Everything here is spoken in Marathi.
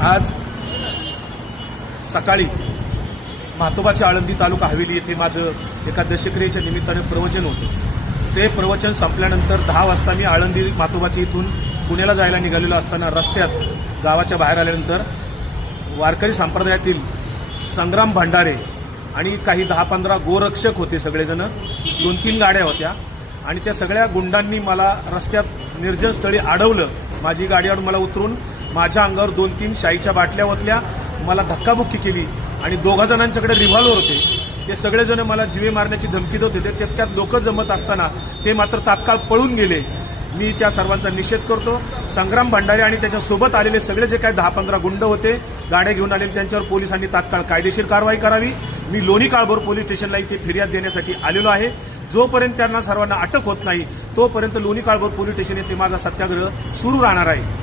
आज सकाळी म्हातोबाची आळंदी तालुका हवेली येथे माझं एका दशक्रियेच्या निमित्ताने प्रवचन होतं। ते प्रवचन संपल्यानंतर 10 वाजता मी आळंदी म्हातोबाची इथून पुण्याला जायला निघालेलो असताना रस्त्यात गावाच्या बाहेर आल्यानंतर वारकरी संप्रदायातील संग्राम भंडारे आणि काही 10-15 गोरक्षक होते, सगळेजण 2-3 गाड्या होत्या आणि त्या सगळ्या गुंडांनी मला रस्त्यात निर्जन स्थळी अडवलं। माझी गाडीवरून मला उतरून माझ्या अंगावर 2-3 शाईच्या बाटल्या ओतल्या, मला धक्काबुक्की केली आणि 2 जणांच्याकडे रिव्हॉल्वर होते। ते सगळेजण मला जीवे मारण्याची धमकी देत होते। त्यात लोक जमत असताना ते मात्र तात्काळ पळून गेले। मी त्या सर्वांचा निषेध करतो। संग्राम भंडारे आणि त्याच्यासोबत आलेले सगळे जे काही 10-15 गुंड होते, गाड्या घेऊन आलेले, त्यांच्यावर पोलिसांनी तात्काळ कायदेशीर कारवाई करावी। मी लोणी काळभोर पोलीस स्टेशनला इथे फिर्याद देण्यासाठी आलेलो आहे। जोपर्यंत त्यांना सर्वांना अटक होत नाही तोपर्यंत लोणी काळभोर पोलीस स्टेशन येथे माझा सत्याग्रह सुरू राहणार आहे।